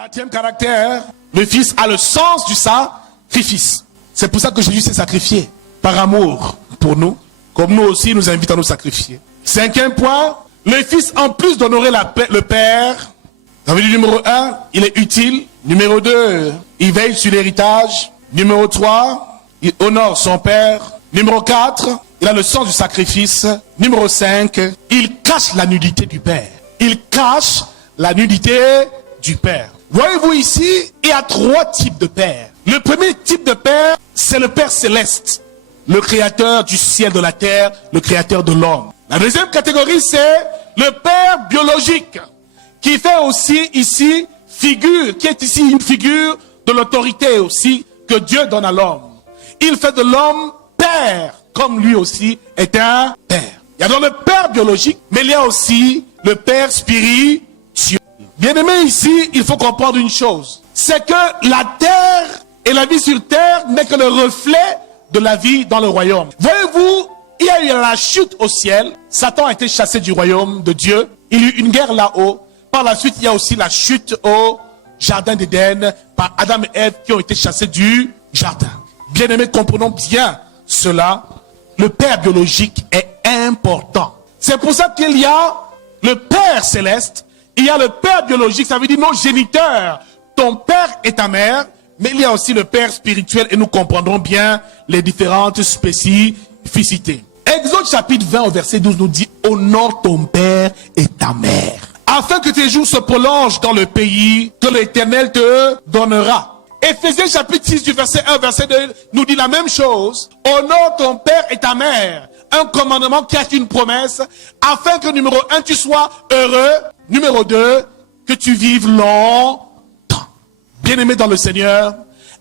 Quatrième caractère, le Fils a le sens du sacrifice. C'est pour ça que Jésus s'est sacrifié, par amour pour nous, comme nous aussi nous invite à nous sacrifier. Cinquième point, le Fils, en plus d'honorer le Père, ça veut dire numéro 1, il est utile. Numéro 2, il veille sur l'héritage. Numéro 3, il honore son Père. Numéro 4, il a le sens du sacrifice. Numéro 5, il cache la nudité du Père. Il cache la nudité du Père. Voyez-vous ici, il y a 3 types de Pères. Le premier type de Père, c'est le Père céleste, le créateur du ciel, de la terre, le créateur de l'homme. La deuxième catégorie, c'est le Père biologique, qui fait aussi ici figure, qui est ici une figure de l'autorité aussi que Dieu donne à l'homme. Il fait de l'homme Père, comme lui aussi est un Père. Il y a donc le Père biologique, mais il y a aussi le Père spirituel. Bien-aimé, ici, il faut comprendre une chose. C'est que la terre et la vie sur terre n'est que le reflet de la vie dans le royaume. Voyez-vous, il y a eu la chute au ciel. Satan a été chassé du royaume de Dieu. Il y a eu une guerre là-haut. Par la suite, il y a aussi la chute au jardin d'Éden par Adam et Ève qui ont été chassés du jardin. Bien-aimés, comprenons bien cela. Le Père biologique est important. C'est pour ça qu'il y a le Père céleste. Il y a le Père biologique, ça veut dire nos géniteurs. Ton père et ta mère. Mais il y a aussi le Père spirituel et nous comprendrons bien les différentes spécificités. Exode chapitre 20 au verset 12 nous dit: honore ton père et ta mère, afin que tes jours se prolongent dans le pays que l'Éternel te donnera. Éphésiens chapitre 6 du verset 1 verset 2 nous dit la même chose. Honore ton père et ta mère. Un commandement qui a une promesse, afin que numéro 1 tu sois heureux, numéro 2 que tu vives longtemps. Bien-aimés dans le Seigneur,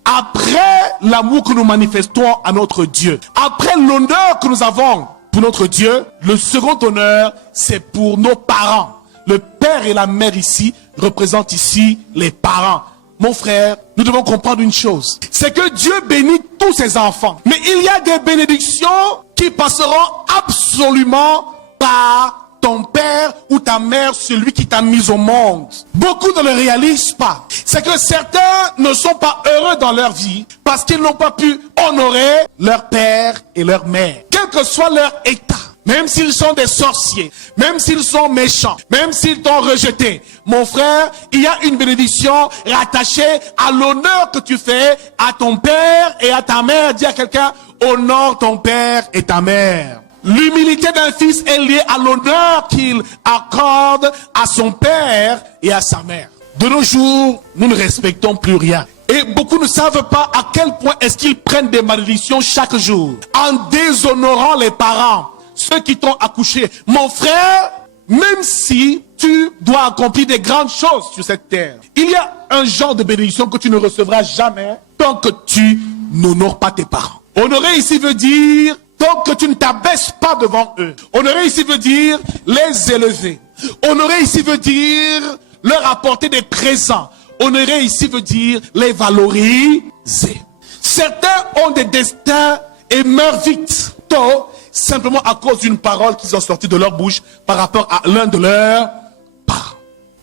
après l'amour que nous manifestons à notre Dieu, après l'honneur que nous avons pour notre Dieu, le second honneur, c'est pour nos parents. Le père et la mère ici représentent ici les parents. Mon frère, nous devons comprendre une chose, c'est que Dieu bénit tous ses enfants. Mais il y a des bénédictions qui passeront absolument par ton père ou ta mère, celui qui t'a mis au monde. Beaucoup ne le réalisent pas. C'est que certains ne sont pas heureux dans leur vie parce qu'ils n'ont pas pu honorer leur père et leur mère. Quel que soit leur état, même s'ils sont des sorciers, même s'ils sont méchants, même s'ils t'ont rejeté, mon frère, il y a une bénédiction rattachée à l'honneur que tu fais à ton père et à ta mère. Dis à quelqu'un: honore ton père et ta mère. L'humilité d'un fils est liée à l'honneur qu'il accorde à son père et à sa mère. De nos jours, nous ne respectons plus rien. Et beaucoup ne savent pas à quel point est-ce qu'ils prennent des malédictions chaque jour. En déshonorant les parents, ceux qui t'ont accouché. Mon frère, même si tu dois accomplir des grandes choses sur cette terre, il y a un genre de bénédiction que tu ne recevras jamais tant que tu n'honores pas tes parents. Honorer ici veut dire tant que tu ne t'abaisses pas devant eux. Honorer ici veut dire les élever. Honorer ici veut dire leur apporter des présents. Honorer ici veut dire les valoriser. Certains ont des destins et meurent vite, tôt, simplement à cause d'une parole qu'ils ont sortie de leur bouche par rapport à l'un de leurs parents.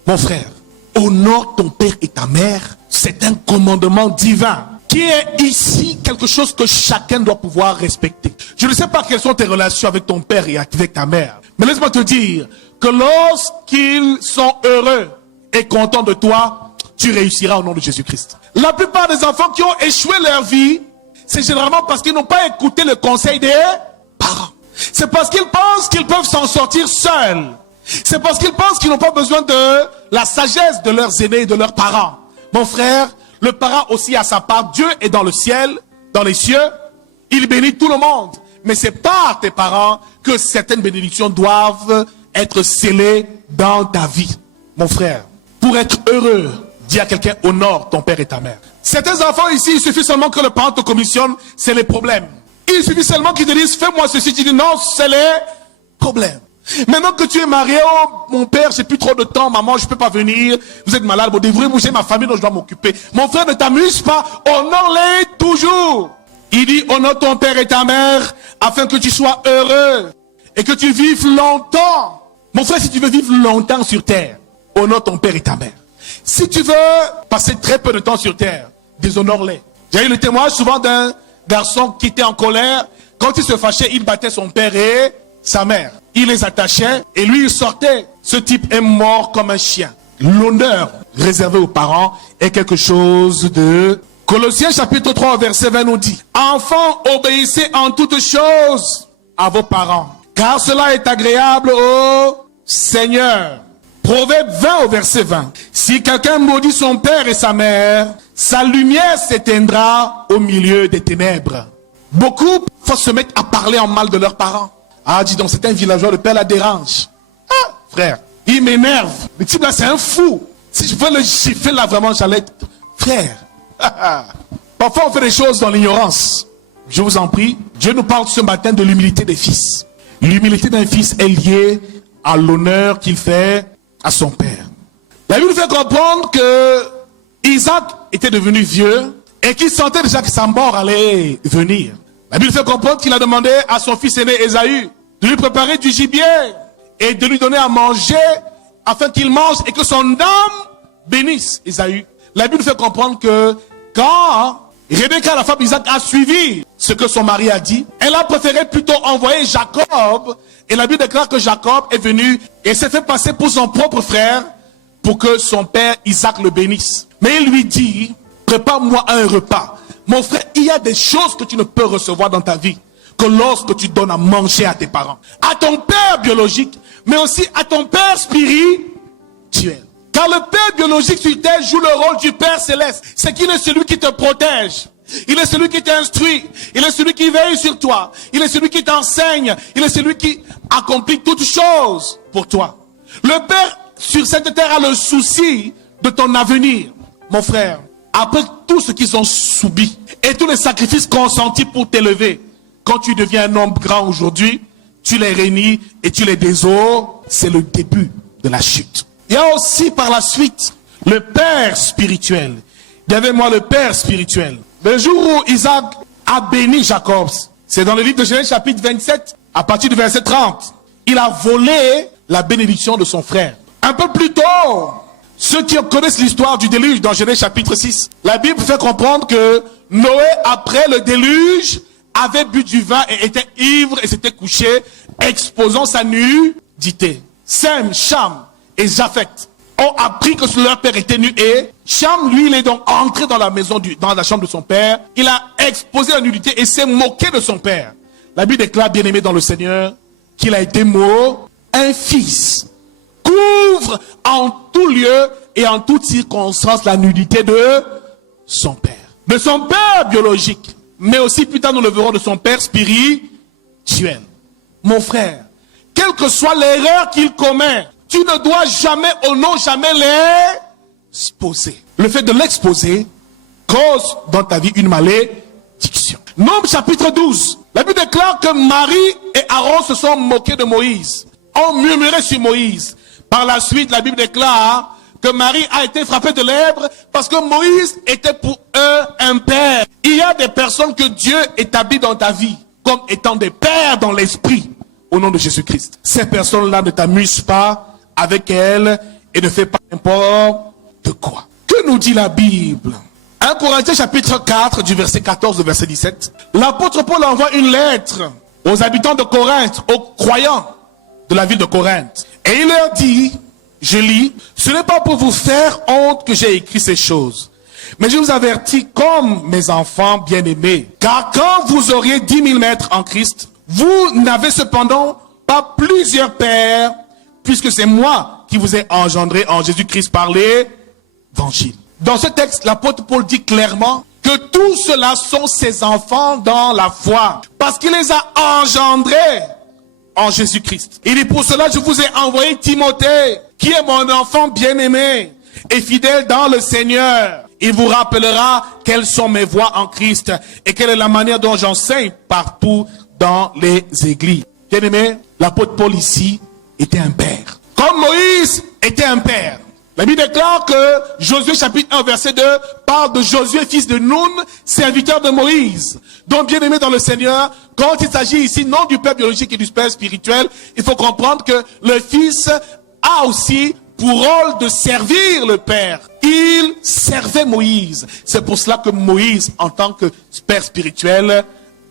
Mon frère, honore ton père et ta mère. C'est un commandement divin qui est ici quelque chose que chacun doit pouvoir respecter. Je ne sais pas quelles sont tes relations avec ton père et avec ta mère, mais laisse-moi te dire que lorsqu'ils sont heureux et contents de toi, tu réussiras au nom de Jésus-Christ. La plupart des enfants qui ont échoué leur vie, c'est généralement parce qu'ils n'ont pas écouté le conseil des parents. C'est parce qu'ils pensent qu'ils peuvent s'en sortir seuls. C'est parce qu'ils pensent qu'ils n'ont pas besoin de la sagesse de leurs aînés et de leurs parents. Mon frère, le parent aussi a sa part. Dieu est dans le ciel, dans les cieux. Il bénit tout le monde. Mais c'est par tes parents que certaines bénédictions doivent être scellées dans ta vie. Mon frère, pour être heureux, dis à quelqu'un: honore ton père et ta mère. Certains enfants ici, il suffit seulement que le parent te commissionne, c'est les problèmes. Il suffit seulement qu'ils te disent: fais-moi ceci. Tu dis: non, c'est les problèmes. Maintenant que tu es marié: oh mon père, j'ai plus trop de temps, maman, je peux pas venir, vous êtes malade, vous devrez bouger ma famille dont je dois m'occuper. Mon frère, ne t'amuse pas, honore-les toujours. Il dit: honore ton père et ta mère, afin que tu sois heureux et que tu vives longtemps. Mon frère, si tu veux vivre longtemps sur terre, honore ton père et ta mère. Si tu veux passer très peu de temps sur terre, déshonore-les. J'ai eu le témoignage souvent d'un garçon qui était en colère. Quand il se fâchait, il battait son père et sa mère. Il les attachait et lui il sortait. Ce type est mort comme un chien. L'honneur réservé aux parents est quelque chose de... Colossiens chapitre 3 verset 20 nous dit: Enfants, obéissez en toutes choses à vos parents, car cela est agréable au Seigneur. Proverbe 20 au verset 20. Si quelqu'un maudit son père et sa mère, sa lumière s'éteindra au milieu des ténèbres. Beaucoup faut se mettre à parler en mal de leurs parents. Ah, dis donc, c'est un villageois, le père la dérange. Ah, frère, il m'énerve. Le type là, c'est un fou. Si je veux le gifler là, vraiment, j'allais... Frère, parfois on fait des choses dans l'ignorance. Je vous en prie, Dieu nous parle ce matin de l'humilité des fils. L'humilité d'un fils est liée à l'honneur qu'il fait à son père. La Bible nous fait comprendre que Isaac était devenu vieux et qu'il sentait déjà que sa mort allait venir. La Bible fait comprendre qu'il a demandé à son fils aîné Ésaü de lui préparer du gibier et de lui donner à manger afin qu'il mange et que son âme bénisse Ésaü. La Bible fait comprendre que quand Rebecca, la femme d'Isaac, a suivi ce que son mari a dit, elle a préféré plutôt envoyer Jacob. Et la Bible déclare que Jacob est venu et s'est fait passer pour son propre frère pour que son père Isaac le bénisse. Mais il lui dit: prépare-moi un repas. Mon frère, il y a des choses que tu ne peux recevoir dans ta vie que lorsque tu donnes à manger à tes parents, à ton père biologique, mais aussi à ton père spirituel. Car le père biologique sur terre joue le rôle du père céleste. C'est qu'il est celui qui te protège. Il est celui qui t'instruit. Il est celui qui veille sur toi. Il est celui qui t'enseigne. Il est celui qui accomplit toutes choses pour toi. Le père sur cette terre a le souci de ton avenir. Mon frère, après tout ce qu'ils ont subi et tous les sacrifices consentis pour t'élever, quand tu deviens un homme grand aujourd'hui, tu les réunis et tu les désores, c'est le début de la chute. Il y a aussi par la suite le père spirituel. Il y avait moi le père spirituel. Le jour où Isaac a béni Jacob, c'est dans le livre de Genèse chapitre 27, à partir du verset 30. Il a volé la bénédiction de son frère. Un peu plus tôt, ceux qui connaissent l'histoire du déluge dans Genèse chapitre 6, la Bible fait comprendre que Noé, après le déluge, avait bu du vin et était ivre et s'était couché, exposant sa nudité. Sem, Cham et Japheth ont appris que leur père était nu et Cham, lui, il est donc entré dans la maison, dans la chambre de son père. Il a exposé la nudité et s'est moqué de son père. La Bible déclare, bien aimé dans le Seigneur, qu'il a été mort. Un fils couvre en tout lieu et en toute circonstance la nudité de son père. De son père biologique, mais aussi plus tard nous le verrons de son père spirituel. Mon frère, quelle que soit l'erreur qu'il commet, tu ne dois jamais, au nom jamais l'exposer. Le fait de l'exposer cause dans ta vie une malédiction. Nombre chapitre 12. La Bible déclare que Marie et Aaron se sont moqués de Moïse. Ont murmuré sur Moïse. Par la suite, la Bible déclare que Marie a été frappée de lèpre parce que Moïse était pour eux un père. Il y a des personnes que Dieu établit dans ta vie comme étant des pères dans l'esprit au nom de Jésus-Christ. Ces personnes-là ne t'amusent pas avec elles et ne fais pas n'importe quoi. Que nous dit la Bible? 1 Corinthiens chapitre 4 du verset 14 au verset 17. L'apôtre Paul envoie une lettre aux habitants de Corinthe, aux croyants de la ville de Corinthe. Et il leur dit, je lis, ce n'est pas pour vous faire honte que j'ai écrit ces choses, mais je vous avertis comme mes enfants bien-aimés, car quand vous auriez 10 000 maîtres en Christ, vous n'avez cependant pas plusieurs pères, puisque c'est moi qui vous ai engendré en Jésus-Christ par l'évangile. Dans ce texte, l'apôtre Paul dit clairement que tous ceux-là sont ses enfants dans la foi, parce qu'il les a engendrés en Jésus-Christ. Il dit, pour cela, je vous ai envoyé Timothée, qui est mon enfant bien-aimé et fidèle dans le Seigneur. Il vous rappellera quelles sont mes voies en Christ et quelle est la manière dont j'enseigne partout dans les églises. Bien-aimé, l'apôtre Paul ici était un père. Comme Moïse était un père. La Bible déclare que Josué chapitre 1 verset 2 parle de Josué fils de Nun, serviteur de Moïse. Donc bien aimé dans le Seigneur, quand il s'agit ici non du père biologique et du père spirituel, il faut comprendre que le fils a aussi pour rôle de servir le Père. Il servait Moïse. C'est pour cela que Moïse, en tant que père spirituel,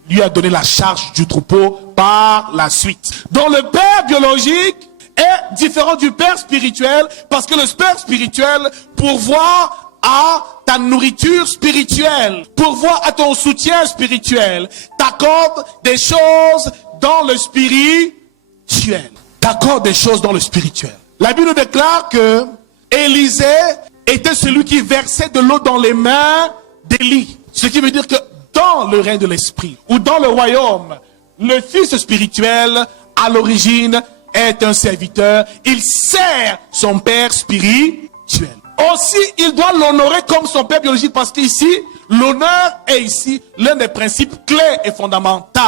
lui a donné la charge du troupeau par la suite. Donc le père biologique est différent du père spirituel parce que le père spirituel pourvoit à ta nourriture spirituelle, pourvoit à ton soutien spirituel, t'accorde des choses dans le spirituel. T'accorde des choses dans le spirituel. La Bible nous déclare que Élisée était celui qui versait de l'eau dans les mains d'Élie. Ce qui veut dire que dans le règne de l'esprit ou dans le royaume, le fils spirituel à l'origine est un serviteur. Il sert son père spirituel. Aussi, il doit l'honorer comme son père biologique parce qu'ici, l'honneur est ici l'un des principes clés et fondamentaux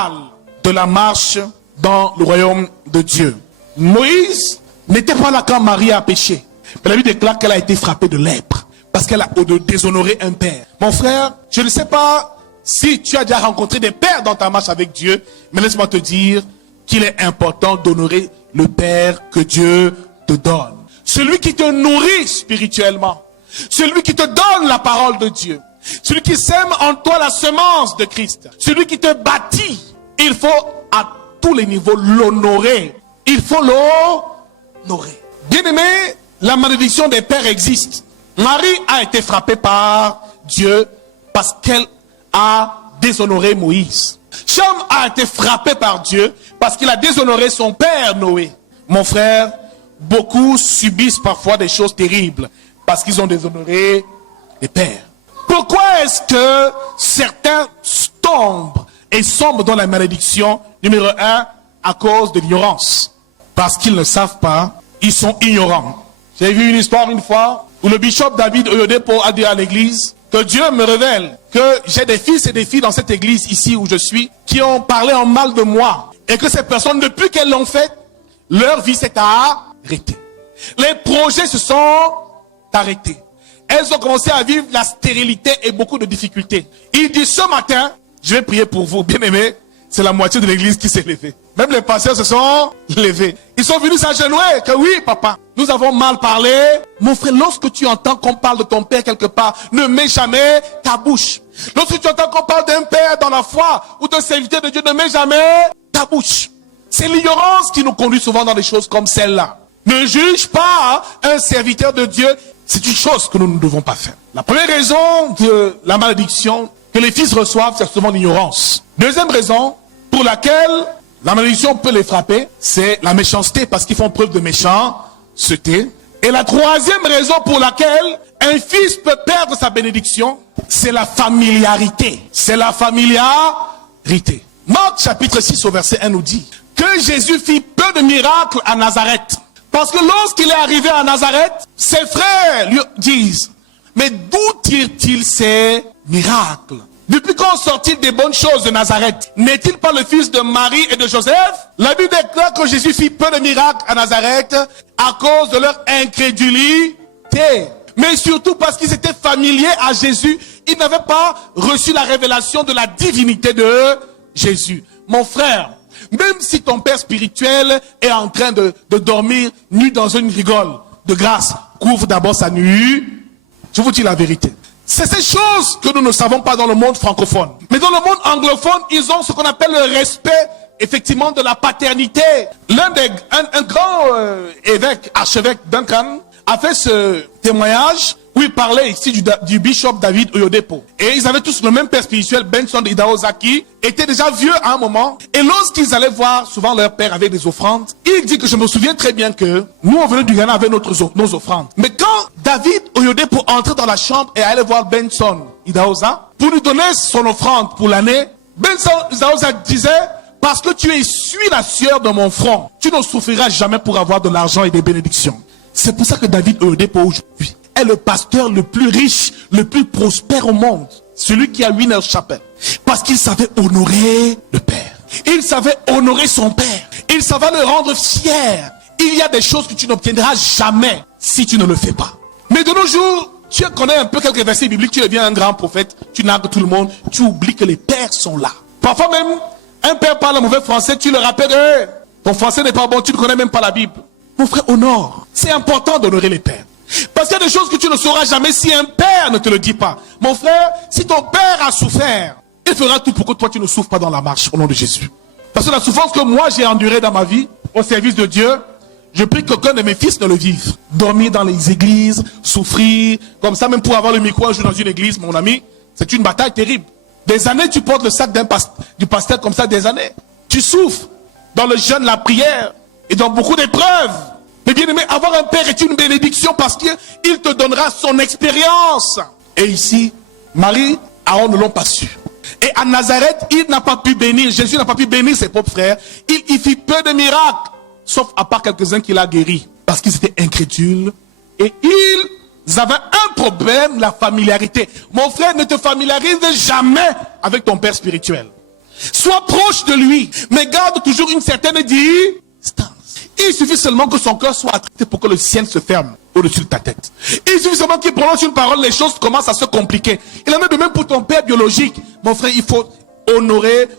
de la marche dans le royaume de Dieu. Moïse n'était pas là quand Marie a péché. Mais la Bible déclare qu'elle a été frappée de lèpre parce qu'elle a déshonoré un père. Mon frère, je ne sais pas si tu as déjà rencontré des pères dans ta marche avec Dieu, mais laisse-moi te dire qu'il est important d'honorer le Père que Dieu te donne. Celui qui te nourrit spirituellement, celui qui te donne la parole de Dieu, celui qui sème en toi la semence de Christ, celui qui te bâtit. Il faut à tous les niveaux l'honorer. Il faut l'honorer. Bien-aimé, la malédiction des pères existe. Marie a été frappée par Dieu parce qu'elle a déshonoré Moïse. Cham a été frappé par Dieu parce qu'il a déshonoré son père Noé. Mon frère, beaucoup subissent parfois des choses terribles parce qu'ils ont déshonoré les pères. Pourquoi est-ce que certains tombent et sombrent dans la malédiction? Numéro 1, à cause de l'ignorance. Parce qu'ils ne savent pas, ils sont ignorants. J'ai vu une histoire une fois où le bishop David Oyedepo a dit à l'église que Dieu me révèle que j'ai des fils et des filles dans cette église ici où je suis qui ont parlé en mal de moi et que ces personnes, depuis qu'elles l'ont fait, leur vie s'est arrêtée. Les projets se sont arrêtés. Elles ont commencé à vivre la stérilité et beaucoup de difficultés. Il dit ce matin, je vais prier pour vous, bien-aimés. C'est la moitié de l'église qui s'est levée. Même les pasteurs se sont levés. Ils sont venus s'agenouiller que oui, papa, nous avons mal parlé. Mon frère, lorsque tu entends qu'on parle de ton père quelque part, ne mets jamais ta bouche. Lorsque tu entends qu'on parle d'un père dans la foi ou d'un serviteur de Dieu, ne mets jamais ta bouche. C'est l'ignorance qui nous conduit souvent dans des choses comme celle-là. Ne juge pas un serviteur de Dieu. C'est une chose que nous ne devons pas faire. La première raison de la malédiction que les fils reçoivent, c'est souvent l'ignorance. Deuxième raison pour laquelle la malédiction peut les frapper, c'est la méchanceté, parce qu'ils font preuve de méchanceté. Et la troisième raison pour laquelle un fils peut perdre sa bénédiction, c'est la familiarité. C'est la familiarité. Marc chapitre 6 au verset 1 nous dit que Jésus fit peu de miracles à Nazareth. Parce que lorsqu'il est arrivé à Nazareth, ses frères lui disent, mais d'où tire-t-il ces miracles? Depuis quand sort-il des bonnes choses de Nazareth? N'est-il pas le fils de Marie et de Joseph? La Bible déclare que Jésus fit peu de miracles à Nazareth à cause de leur incrédulité. Mais surtout parce qu'ils étaient familiers à Jésus, ils n'avaient pas reçu la révélation de la divinité de Jésus. Mon frère, même si ton père spirituel est en train de dormir nu dans une rigole, de grâce, couvre d'abord sa nuit. Je vous dis la vérité. C'est ces choses que nous ne savons pas dans le monde francophone. Mais dans le monde anglophone, ils ont ce qu'on appelle le respect, effectivement, de la paternité. Un grand évêque, archevêque Duncan, a fait ce témoignage où il parlait ici du bishop David Oyedepo. Et ils avaient tous le même père spirituel, Benson Idahosa, qui était déjà vieux à un moment. Et lorsqu'ils allaient voir souvent leur père avec des offrandes, il dit que je me souviens très bien que nous on venait du Ghana avec nos offrandes. Mais quand David Oyedepo entrait dans la chambre et allait voir Benson Idahosa pour lui donner son offrande pour l'année, Benson Idahosa disait, parce que tu essuies la sueur de mon front, tu ne souffriras jamais pour avoir de l'argent et des bénédictions. C'est pour ça que David Oyedepo aujourd'hui est le pasteur le plus riche, le plus prospère au monde. Celui qui a Winner Chapel. Parce qu'il savait honorer le Père. Il savait honorer son Père. Il savait le rendre fier. Il y a des choses que tu n'obtiendras jamais si tu ne le fais pas. Mais de nos jours, tu connais un peu quelques versets bibliques, tu deviens un grand prophète, tu nargues tout le monde, tu oublies que les pères sont là. Parfois même, un père parle mauvais français, tu le rappelles, ton français n'est pas bon, tu ne connais même pas la Bible. Mon frère, honore. C'est important d'honorer les pères. Parce qu'il y a des choses que tu ne sauras jamais si un père ne te le dit pas. Mon frère, si ton père a souffert, il fera tout pour que toi tu ne souffres pas dans la marche au nom de Jésus. Parce que la souffrance que moi j'ai endurée dans ma vie, au service de Dieu, je prie qu'aucun de mes fils ne le vive. Dormir dans les églises, souffrir, comme ça même pour avoir le micro un jour dans une église, mon ami, c'est une bataille terrible. Des années tu portes le sac du pasteur comme ça, des années. Tu souffres dans le jeûne, la prière et dans beaucoup d'épreuves. Mais bien aimé, avoir un père est une bénédiction parce qu'il te donnera son expérience. Et ici, Marie, Aaron ne l'ont pas su. Et à Nazareth, il n'a pas pu bénir, Jésus n'a pas pu bénir ses propres frères. Il fit peu de miracles, sauf à part quelques-uns qu'il a guéris. Parce qu'ils étaient incrédules. Et ils avaient un problème, la familiarité. Mon frère, ne te familiarise jamais avec ton père spirituel. Sois proche de lui, mais garde toujours une certaine distance. Il suffit seulement que son cœur soit attracté pour que le ciel se ferme au-dessus de ta tête. Il suffit seulement qu'il prononce une parole, les choses commencent à se compliquer. Il en est de même pour ton père biologique. Mon frère, il faut honorer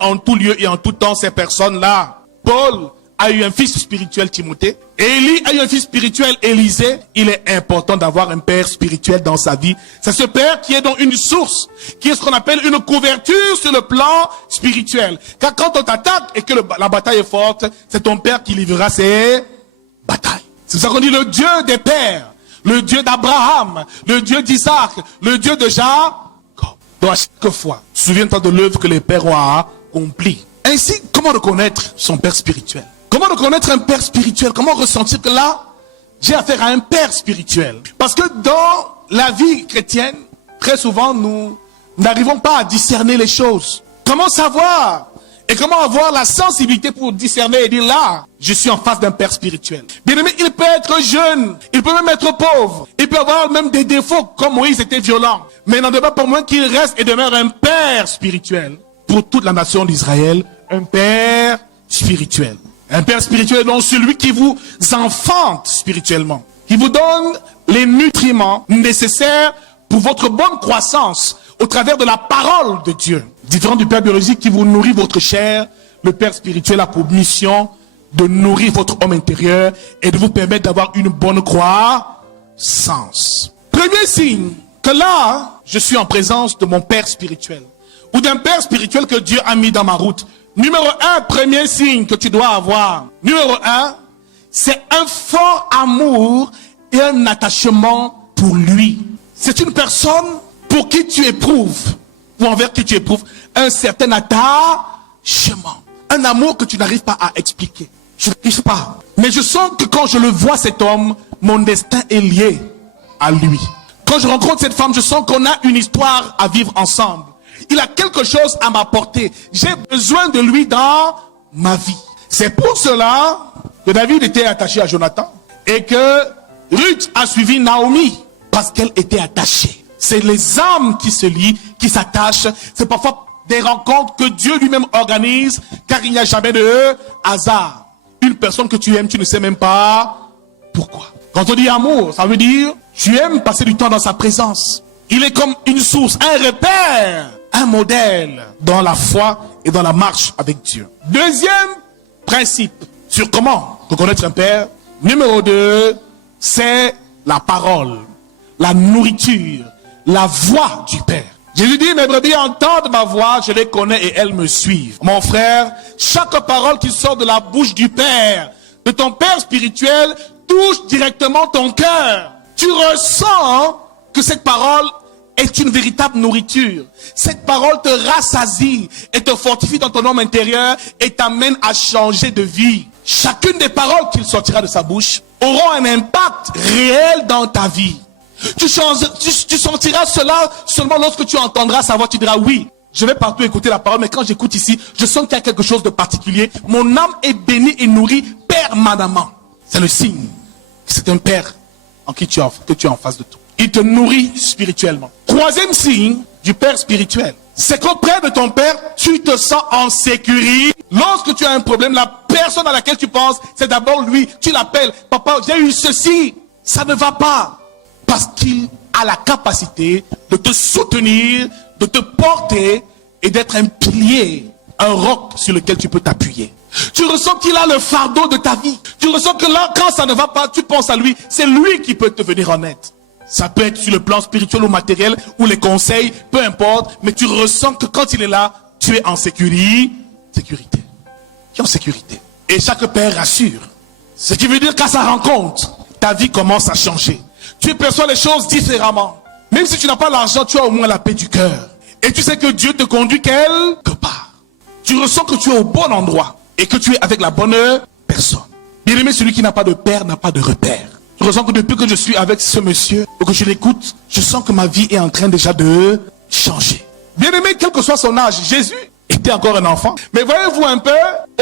en tout lieu et en tout temps ces personnes-là. Paul a eu un fils spirituel, Timothée. Élie a eu un fils spirituel, Élisée. Il est important d'avoir un père spirituel dans sa vie. C'est ce père qui est donc une source, qui est ce qu'on appelle une couverture sur le plan spirituel. Car quand on t'attaque et que la bataille est forte, c'est ton père qui livrera ses batailles. C'est ça qu'on dit le Dieu des pères, le Dieu d'Abraham, le Dieu d'Isaac, le Dieu de Jacob. Donc à chaque fois, souviens-toi de l'œuvre que les pères ont accomplie. Ainsi, comment reconnaître son père spirituel? Comment reconnaître un père spirituel? Comment ressentir que là, j'ai affaire à un père spirituel? Parce que dans la vie chrétienne, très souvent, nous n'arrivons pas à discerner les choses. Comment savoir? Et comment avoir la sensibilité pour discerner et dire là, je suis en face d'un père spirituel. Bien aimé, il peut être jeune, il peut même être pauvre, il peut avoir même des défauts, comme Moïse était violent. Mais il n'en demeure pas moins qu'il reste et demeure un père spirituel. Pour toute la nation d'Israël, un père spirituel. Un père spirituel, donc celui qui vous enfante spirituellement, qui vous donne les nutriments nécessaires pour votre bonne croissance au travers de la parole de Dieu. Différent du père biologique qui vous nourrit votre chair, le père spirituel a pour mission de nourrir votre homme intérieur et de vous permettre d'avoir une bonne croissance. Premier signe que là, je suis en présence de mon père spirituel ou d'un père spirituel que Dieu a mis dans ma route. Numéro 1, premier signe que tu dois avoir. Numéro 1, c'est un fort amour et un attachement pour lui. C'est une personne pour qui tu éprouves, ou envers qui tu éprouves, un certain attachement. Un amour que tu n'arrives pas à expliquer. Je n'arrive pas. Mais je sens que quand je le vois, cet homme, mon destin est lié à lui. Quand je rencontre cette femme, je sens qu'on a une histoire à vivre ensemble. Il a quelque chose à m'apporter. J'ai besoin de lui dans ma vie. C'est pour cela que David était attaché à Jonathan et que Ruth a suivi Naomi parce qu'elle était attachée. C'est les âmes qui se lient, qui s'attachent. C'est parfois des rencontres que Dieu lui-même organise, car il n'y a jamais de hasard. Une personne que tu aimes, tu ne sais même pas pourquoi. Quand on dit amour, ça veut dire tu aimes passer du temps dans sa présence. Il est comme une source, un repère, un modèle dans la foi et dans la marche avec Dieu. Deuxième principe sur comment reconnaître un père. Numéro 2, c'est la parole, la nourriture, la voix du père. Jésus dit, mes brebis entendent ma voix, je les connais et elles me suivent. Mon frère, chaque parole qui sort de la bouche du père, de ton père spirituel, touche directement ton cœur. Tu ressens que cette parole est une véritable nourriture. Cette parole te rassasie et te fortifie dans ton homme intérieur et t'amène à changer de vie. Chacune des paroles qu'il sortira de sa bouche auront un impact réel dans ta vie. Tu sentiras cela seulement lorsque tu entendras sa voix. Tu diras oui, je vais partout écouter la parole, mais quand j'écoute ici, je sens qu'il y a quelque chose de particulier. Mon âme est bénie et nourrie permanemment. C'est le signe que c'est un père en qui que tu es en face de toi. Il te nourrit spirituellement. Troisième signe du père spirituel, c'est qu'auprès de ton père, tu te sens en sécurité. Lorsque tu as un problème, la personne à laquelle tu penses, c'est d'abord lui. Tu l'appelles, papa, j'ai eu ceci, ça ne va pas. Parce qu'il a la capacité de te soutenir, de te porter et d'être un pilier un roc sur lequel tu peux t'appuyer. Tu ressens qu'il a le fardeau de ta vie. Tu ressens que là, quand ça ne va pas, tu penses à lui. C'est lui qui peut te venir en aide. Ça peut être sur le plan spirituel ou matériel, ou les conseils, peu importe. Mais tu ressens que quand il est là, tu es en sécurité. Tu es en sécurité. Et chaque père rassure. Ce qui veut dire qu'à sa rencontre, ta vie commence à changer. Tu perçois les choses différemment. Même si tu n'as pas l'argent, tu as au moins la paix du cœur. Et tu sais que Dieu te conduit quelque part. Tu ressens que tu es au bon endroit. Et que tu es avec la bonne personne. Bien aimé, celui qui n'a pas de père n'a pas de repère. Je ressens que depuis que je suis avec ce monsieur, et que je l'écoute, je sens que ma vie est en train déjà de changer. Bien aimé, quel que soit son âge, Jésus était encore un enfant. Mais voyez-vous un peu,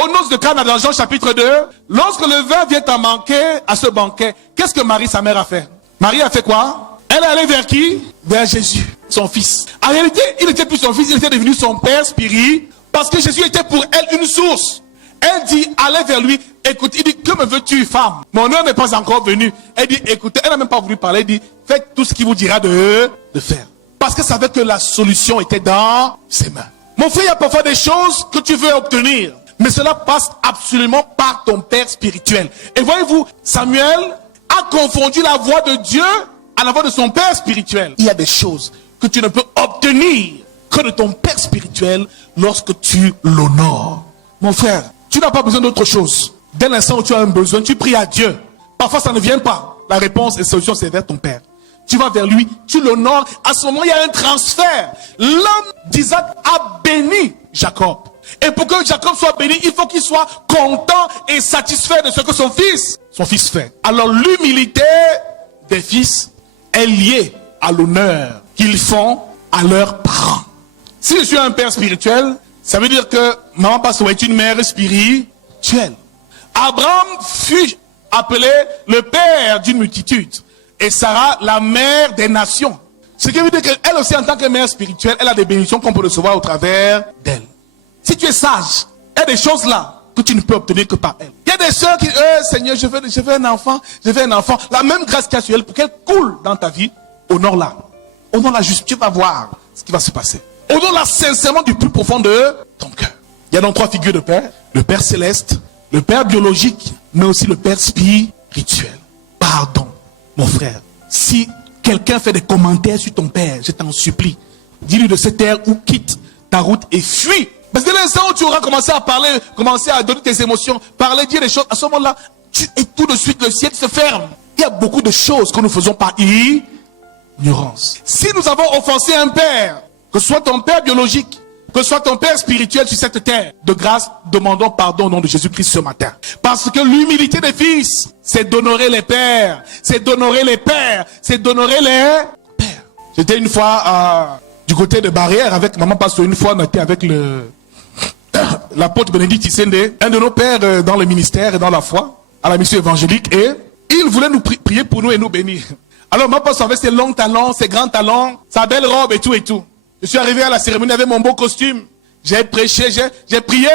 aux noces de Cana dans Jean chapitre 2, lorsque le vin vient à manquer à ce banquet, qu'est-ce que Marie, sa mère, a fait? Marie a fait quoi? Elle est allée vers qui? Vers Jésus, son fils. En réalité, il n'était plus son fils, il était devenu son père spirituel, parce que Jésus était pour elle une source. Elle dit, allez vers lui, écoute, il dit, que me veux-tu, femme? Mon heure n'est pas encore venue. Elle dit, écoutez, elle n'a même pas voulu parler, elle dit, faites tout ce qu'il vous dira de faire. Parce qu'elle savait que la solution était dans ses mains. Mon frère, il y a parfois des choses que tu veux obtenir, mais cela passe absolument par ton père spirituel. Et voyez-vous, Samuel a confondu la voix de Dieu à la voix de son père spirituel. Il y a des choses que tu ne peux obtenir que de ton père spirituel lorsque tu l'honores. Mon frère, tu n'as pas besoin d'autre chose. Dès l'instant où tu as un besoin, tu pries à Dieu. Parfois, ça ne vient pas. La réponse et la solution, c'est vers ton père. Tu vas vers lui, tu l'honores. À ce moment, il y a un transfert. L'homme d'Isaac a béni Jacob. Et pour que Jacob soit béni, il faut qu'il soit content et satisfait de ce que son fils fait. Alors, l'humilité des fils est liée à l'honneur qu'ils font à leurs parents. Si je suis un père spirituel, ça veut dire que maman Pastor est une mère spirituelle. Abraham fut appelé le père d'une multitude. Et Sarah, la mère des nations. Ce qui veut dire qu'elle aussi, en tant que mère spirituelle, elle a des bénédictions qu'on peut recevoir au travers d'elle. Si tu es sage, il y a des choses là que tu ne peux obtenir que par elle. Il y a des sœurs qui disent, Seigneur, je veux un enfant, La même grâce qu'il y a sur elle, pour qu'elle coule dans ta vie, honore-la. Honore-la juste, tu vas voir ce qui va se passer. Honore-la sincèrement du plus profond de ton cœur. Il y a donc trois figures de père. Le père céleste, le père biologique, mais aussi le père spirituel. Pardon, mon frère. Si quelqu'un fait des commentaires sur ton père, je t'en supplie, dis-lui de se taire ou quitte ta route et fuis. Parce que l'instant où tu auras commencé à parler, commencé à donner tes émotions, parler, dire des choses, à ce moment-là, et tout de suite le ciel se ferme. Il y a beaucoup de choses que nous faisons par ignorance. Si nous avons offensé un père, que ce soit ton père biologique, que ce soit ton père spirituel sur cette terre, de grâce, demandons pardon au nom de Jésus-Christ ce matin. Parce que l'humilité des fils, c'est d'honorer les pères, c'est d'honorer les pères, c'est d'honorer les pères. J'étais une fois du côté de Barrière avec maman Pastor, une fois on était avec l'apôtre Bénédicte Tissende, un de nos pères dans le ministère et dans la foi, à la mission évangélique, et il voulait nous prier pour nous et nous bénir. Alors maman Pastor avait ses longs talons, ses grands talons, sa belle robe et tout. Je suis arrivé à la cérémonie avec mon beau costume. J'ai prêché, j'ai prié.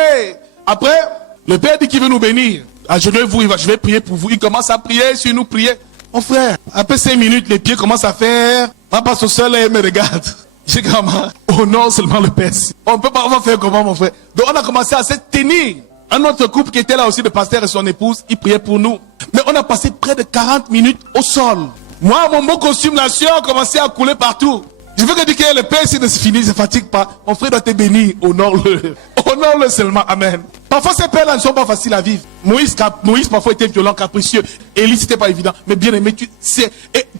Après, le père dit qu'il veut nous bénir. Agenouillez-vous, je vais prier pour vous. Il commence à prier, sur nous prier. Mon frère, après 5 minutes, les pieds commencent à faire. Papa, ce seul me regarde. J'ai comment? Oh non, seulement le père. On peut pas faire comment, mon frère? Donc on a commencé à se tenir. Un autre couple qui était là aussi, le pasteur et son épouse, ils priaient pour nous. Mais on a passé près de 40 minutes au sol. Moi, mon beau costume, la sueur a commencé à couler partout. Je veux que dire que le père, s'il ne se finit, ne se fatigue pas. Mon frère doit te bénir. Honore-le. Honore-le seulement. Amen. Parfois, ces pères-là ne sont pas faciles à vivre. Moïse parfois était violent, capricieux. Élie, c'était pas évident. Mais bien aimé, tu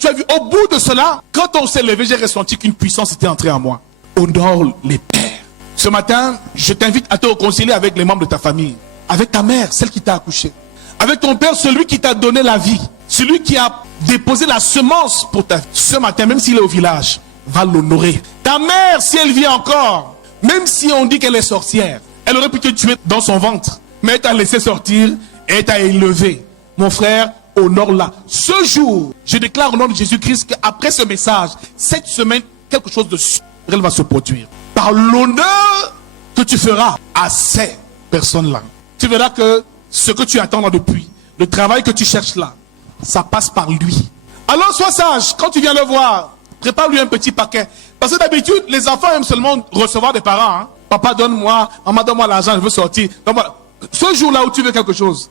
as vu, au bout de cela, quand on s'est levé, j'ai ressenti qu'une puissance était entrée en moi. Honore les pères. Ce matin, je t'invite à te réconcilier avec les membres de ta famille. Avec ta mère, celle qui t'a accouché. Avec ton père, celui qui t'a donné la vie. Celui qui a déposé la semence pour ta vie. Ce matin, même s'il est au village, va l'honorer. Ta mère, si elle vit encore, même si on dit qu'elle est sorcière, elle aurait pu te tuer dans son ventre, mais elle t'a laissé sortir et elle t'a élevé. Mon frère, honore-la. Ce jour, je déclare au nom de Jésus-Christ qu'après ce message, cette semaine, quelque chose de surnaturel va se produire. Par l'honneur que tu feras à ces personnes-là, tu verras que ce que tu attends là depuis, le travail que tu cherches là, ça passe par lui. Alors sois sage, quand tu viens le voir, prépare-lui un petit paquet. Parce que d'habitude, les enfants aiment seulement recevoir des parents. papa donne-moi, maman donne-moi l'argent, je veux sortir. Donc, ce jour-là où tu veux quelque chose,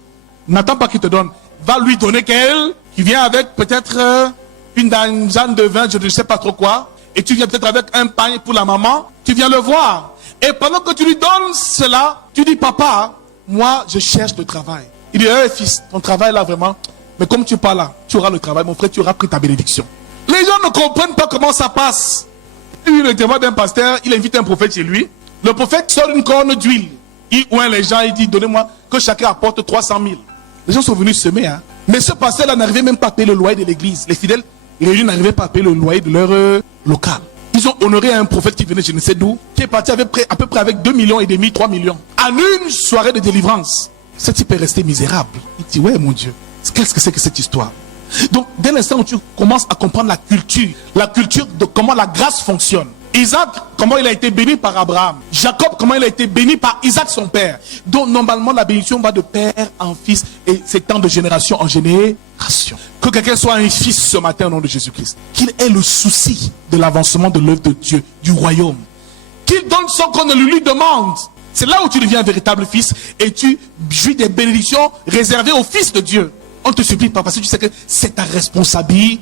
n'attends pas qu'il te donne. Va lui donner qu'elle, qui vient avec peut-être une danjane de vin, je ne sais pas trop quoi. Et tu viens peut-être avec un pain pour la maman. Tu viens le voir. Et pendant que tu lui donnes cela, tu dis, papa, moi, je cherche le travail. Il dit, fils, ton travail là vraiment. Mais comme tu parles là, tu auras le travail, mon frère, tu auras pris ta bénédiction. Les gens ne comprennent pas comment ça passe. Il y a eu le témoin d'un pasteur, il invite un prophète chez lui. Le prophète sort une corne d'huile. Il oint les gens, il dit, donnez-moi que chacun apporte 300 000. Les gens sont venus semer. Hein. Mais ce pasteur-là n'arrivait même pas à payer le loyer de l'église. Les fidèles, les n'arrivaient pas à payer le loyer de leur local. Ils ont honoré un prophète qui venait je ne sais d'où, qui est parti à peu près avec 2,5 millions, 3 millions. En une soirée de délivrance, ce type est resté misérable. Il dit, ouais mon Dieu, qu'est-ce que c'est que cette histoire? Donc, dès l'instant où tu commences à comprendre la culture de comment la grâce fonctionne. Isaac, comment il a été béni par Abraham. Jacob, comment il a été béni par Isaac son père. Donc, normalement, la bénédiction va de père en fils et s'étend de génération en génération. Que quelqu'un soit un fils ce matin au nom de Jésus-Christ. Qu'il ait le souci de l'avancement de l'œuvre de Dieu, du royaume. Qu'il donne sans qu'on ne lui demande. C'est là où tu deviens un véritable fils et tu jouis des bénédictions réservées aux fils de Dieu. On te supplie pas parce que tu sais que c'est ta responsabilité.